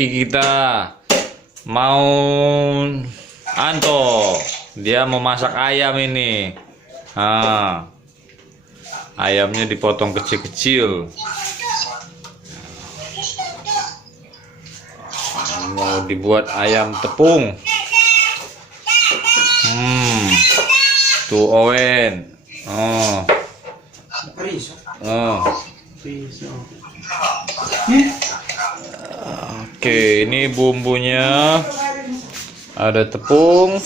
Kita mau Anto, dia mau masak ayam ini. Ayamnya dipotong kecil-kecil. Mau dibuat ayam tepung. Tuh Owen. Oke, ini bumbunya ada tepung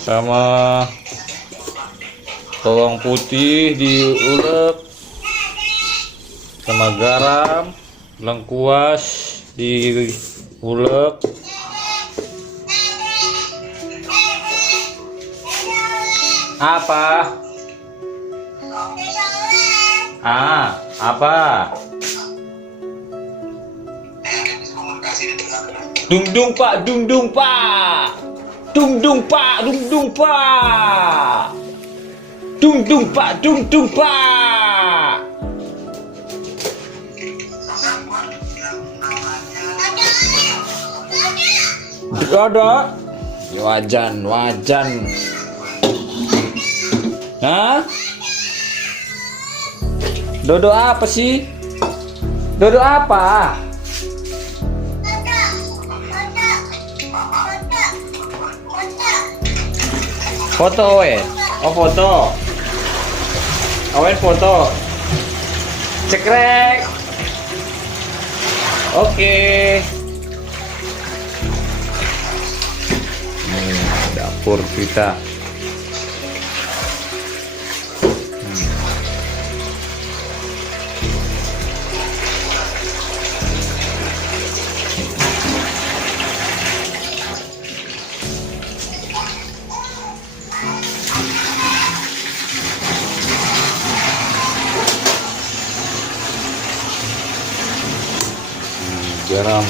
sama bawang putih diulek sama garam, lengkuas diulek, apa? Apa? Dung dung pak, dung dung pak, dung dung pak, dung dung pak, dung dung pak, dung dung pak. Ada wajan. Hah? Dodo apa sih? Dodo apa? Foto Owen. Oh foto. Owen foto. Cekrek. Oke. Dapur kita. Garam.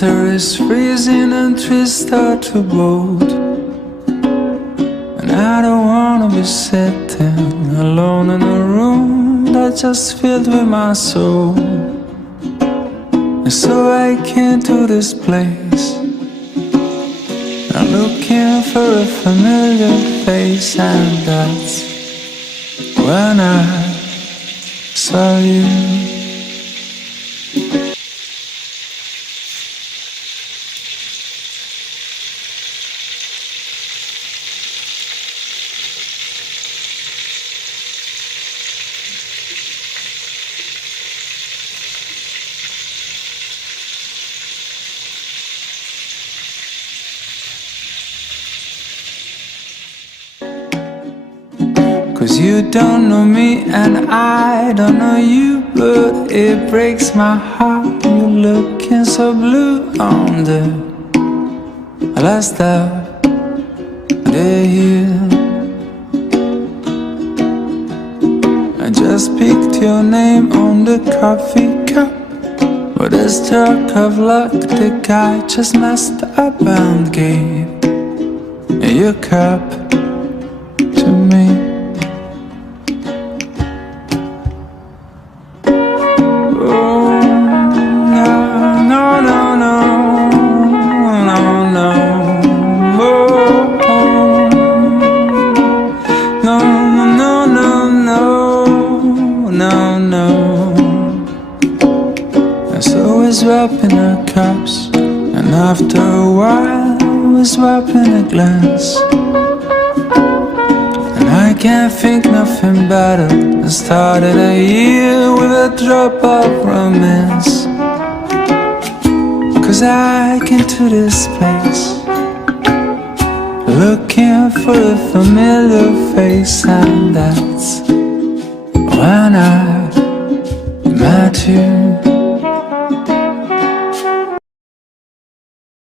Winter is freezing and trees start to bolt, and I don't wanna be sitting alone in a room that's just filled with my soul. And so I came to this place, I'm looking for a familiar face, and that's when I saw you. Cause you don't know me and I don't know you, but it breaks my heart. You're looking so blue on the last of the hill. I just picked your name on the coffee cup, but a stroke of luck, the guy just messed up and gave your cup to me. Swapping our cups, and after a while we're swapping a glass. And I can't think nothing better than started a year with a drop of romance. Cause I came to this place looking for a familiar face, and that's when I met you.